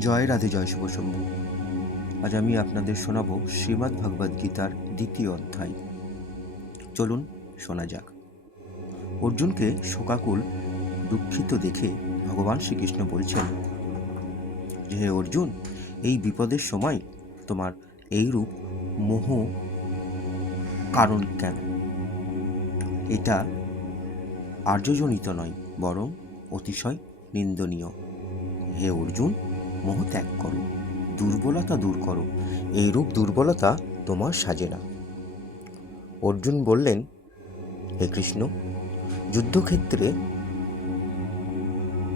জয় রাধে, জয় শুভ শম্ভু। আজ আমি আপনাদের শোনাবো শ্রীমদ্ ভগবদ্ গীতার দ্বিতীয় অধ্যায়। চলুন শোনা যাক। অর্জুনকে শোকাকুল, দুঃখিত দেখে ভগবান শ্রীকৃষ্ণ বলছেন যে হে অর্জুন, এই বিপদের সময় তোমার এই রূপ মোহ কারণ কেন? এটা আর্যজনিত নয়, বরং অতিশয় নিন্দনীয়। হে অর্জুন মোহ ত্যাগ করো, দুর্বলতা দূর করো, এইরূপ দুর্বলতা তোমার সাজে না। অর্জুন বললেন, হে কৃষ্ণ, যুদ্ধক্ষেত্রে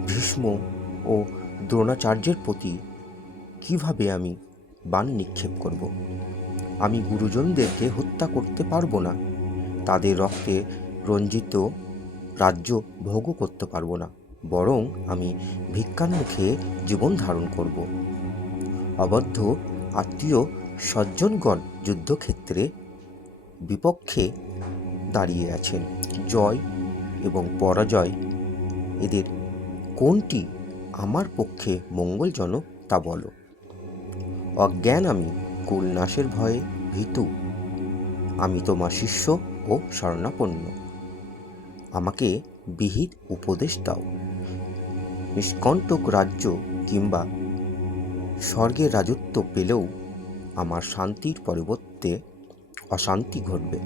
ভীষ্ম ও দ্রোণাচার্যের প্রতি কীভাবে আমি বাণ নিক্ষেপ করব? আমি গুরুজনদেরকে হত্যা করতে পারব না, তাদের রক্তে রঞ্জিত রাজ্য ভোগও করতে পারব না। বরং আমি ভিক্ষান্মুখে জীবন ধারণ করব। অবদ্ধ আত্মীয় সজ্জনগণ যুদ্ধক্ষেত্রে বিপক্ষে দাঁড়িয়ে আছেন। জয় এবং পরাজয়, এদের কোনটি আমার পক্ষে মঙ্গলজনক তা বলো। অজ্ঞান আমি, কুলনাশের ভয়ে ভীতু। আমি তোমার শিষ্য ও শরণাপন্ন। আমাকে বিহিত উপদেশ দাও। নিষ্কণ্টক রাজ্য কিংবা স্বর্গের রাজত্ব পেলেও আমার শান্তির পরিবর্তে অশান্তি ঘটবে।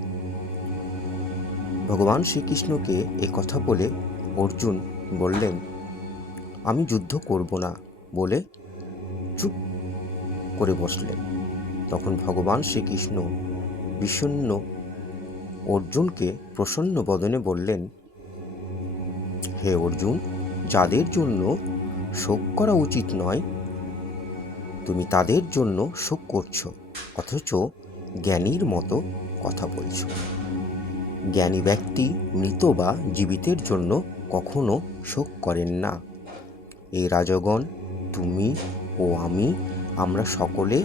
ভগবান শ্রীকৃষ্ণকে এ কথা বলে অর্জুন বললেন, আমি যুদ্ধ করব না, বলে চুপ করে বসলেন। তখন ভগবান শ্রীকৃষ্ণ বিষণ্ণ অর্জুনকে প্রসন্ন বদনে বললেন, হে অর্জুন যাদের জন্য শোক করা উচিত নয়, তুমি তাদের জন্য শোক করছ, অথচ জ্ঞানীর মতো কথা বলছো। জ্ঞানী ব্যক্তি মৃত বা জীবিতের জন্য কখনো শোক করেন না। এই রাজগণ, তুমি ও আমি, আমরা সকলে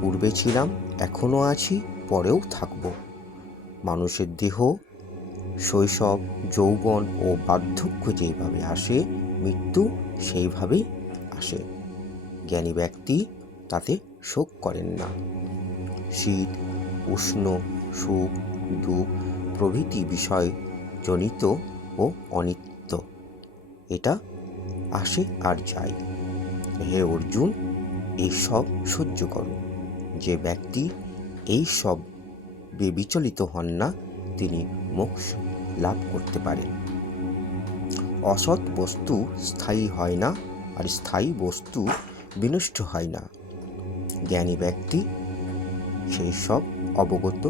পূর্বে ছিলাম এখনও আছি, পরেও থাকব। মানুষের দেহ শৈশব, যৌবন ও বার্ধক্য যেভাবে আসে, মৃত্যু সেইভাবেই আসে। জ্ঞানী ব্যক্তি তাতে শোক করেন না। শীত, উষ্ণ, সুখ, দুঃখ প্রভৃতি বিষয় জনিত ও অনিত্য। এটা আসে আর যায়। হে অর্জুন, এইসব সহ্য করো। যে ব্যক্তি এই সব বিচলিত হন না, তিনি মোক্ষ লাভ করতে পারে। অসৎ বস্তু স্থায়ী হয় না আর স্থায়ী বস্তু বিনষ্ট হয় না। জ্ঞানী ব্যক্তি সেই সব অবগত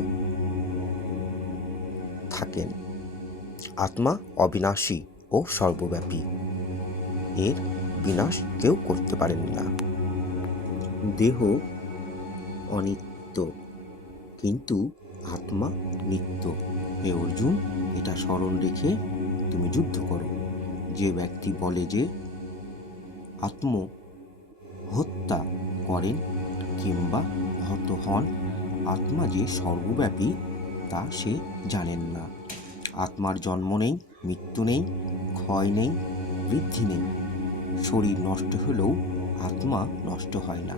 থাকেন। আত্মা অবিনাশী ও সর্বব্যাপী। এর বিনাশ কেউ করতে পারেন না। দেহ অনিত্য, কিন্তু আত্মা নিত্য। হে অর্জুন, এটা স্মরণ রেখে তুমি যুদ্ধ করো। যে ব্যক্তি বলে যে আত্ম হত্যা করেন কিংবা হত হন, আত্মা যে সর্বব্যাপী তা সে জানেন না। আত্মার জন্ম নেই, মৃত্যু নেই, ক্ষয় নেই, বৃদ্ধি নেই। শরীর নষ্ট হলেও আত্মা নষ্ট হয় না।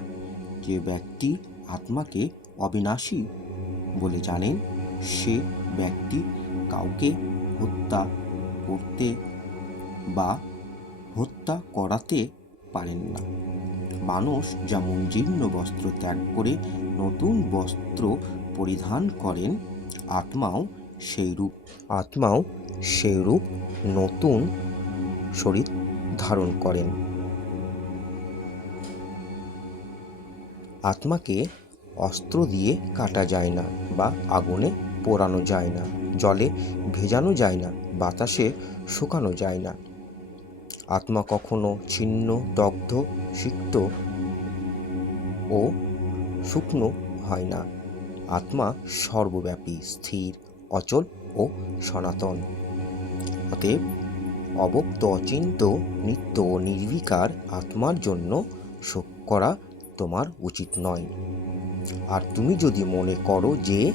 যে ব্যক্তি আত্মাকে অবিনাশী বলে জানেন সে ব্যক্তি কাউকে হত্যা করতে বা হত্যা করাতে পারেন না। মানুষ যেমন জীর্ণ বস্ত্র ত্যাগ করে নতুন বস্ত্র পরিধান করেন, আত্মাও সেই রূপ আত্মাও সেই রূপ নতুন শরীর ধারণ করেন। আত্মাকে অস্ত্র দিয়ে কাটা যায় না বা আগুনে পোড়ানো যায় না, জলে ভেজানো যায় না, বাতাসে শুকানো যায় না। আত্মা কখনো ছিন্ন, দগ্ধ, সিক্ত ও শুকনো হয় না। আত্মা সর্বব্যাপী, স্থির, অচল ও সনাতন। অতএব অবক্ত অচিন্ত, নিত্য ও নির্বিকার আত্মার জন্য শোক করা তোমার উচিত নয়। আর তুমি যদি মনে করো যে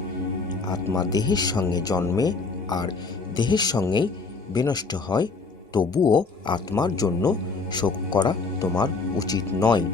আত্মা দেহের সঙ্গে জন্মে আর দেহের সঙ্গেই বিনষ্ট হয়, তবুও আত্মার জন্য শোক করা তোমার উচিত নয়।